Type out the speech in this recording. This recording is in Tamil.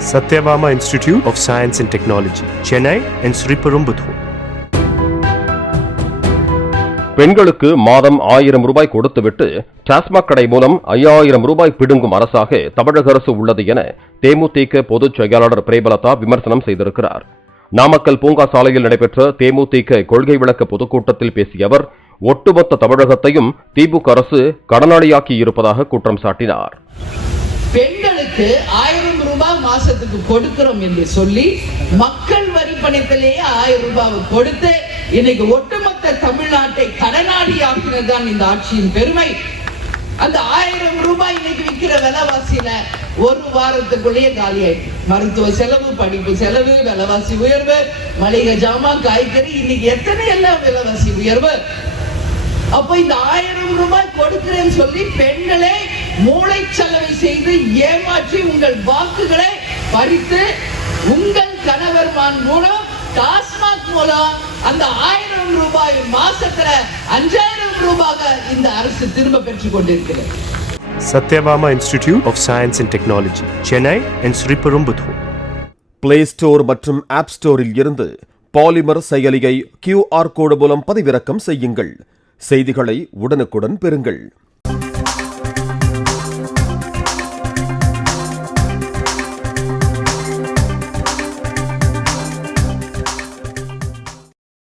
Satyabama Institute of Science and Technology, Chennai and Sriperumbudur. பெண்களுக்கு மாதம் ஆயிரம் ரூபாய் கொடுத்துவிட்டு டாஸ்மாக் கடை மூலம் ஐயாயிரம் ரூபாய் பிடுங்கும் அரசாக தமிழக அரசு உள்ளது என தேமுதிக பொதுச் செயலாளர் பிரேமலதா விமர்சனம் செய்திருக்கிறார் நாமக்கல் பூங்கா சாலையில் நடைபெற்ற தேமுதிக கொள்கை விளக்க பொதுக்கூட்டத்தில் பேசிய அவர் ஒட்டுமொத்த தமிழகத்தையும் திமுக அரசு கடனாளியாக்கி இருப்பதாக குற்றம் சாட்டினார் பெண்களுக்கு ஆயிரம் ரூபாய் மாசத்துக்கு கொடுக்கிறோம் என்று சொல்லி மக்கள் வரி பணத்திலேயே ஆயிரம் ரூபாய் கொடுத்து இன்னைக்கு ஒட்டுமொத்த தமிழ்நாட்டை கடனாடி ஆக்கினதுதான் இந்த ஆட்சியின் பெருமை. அந்த ஆயிரம் ரூபாய் இன்னைக்கு விற்கிற விலைவாசியில ஒரு வாரத்துக்குள்ளேயே காலியாயிடுச்சு. மருத்துவ செலவு படிப்பு செலவு விலைவாசி உயர்வு மளிகை ஜாமான் காய்கறி இன்னைக்கு எத்தனை எல்லாம் விலைவாசி உயர்வு? அப்ப இந்த ஆயிரம் ரூபாய் கொடுக்கிறேன்னு சொல்லி பெண்களை மூளை செலவை செய்து ஏமாற்றி உங்கள் வாக்குகளை பறித்து உங்கள் கணவர்மான் மூலம் டாஸ்மாக் மூலம் அந்த ஆயிரம் ரூபாய் மாசத்துல அஞ்சாயிரம் ரூபாக இந்த அரசு திரும்ப பெற்றுக் கொண்டிருக்கிறது. Satyabama Institute of Science and Technology, Chennai and Sriperumbudur. Play store மற்றும் ஆப் ஸ்டோரில் இருந்து பாலிமர் செயலியை கியூஆர் கோடு மூலம் பதிவிறக்கம் செய்யுங்கள். செய்திகளை உடனுக்குடன் பெறுங்கள்.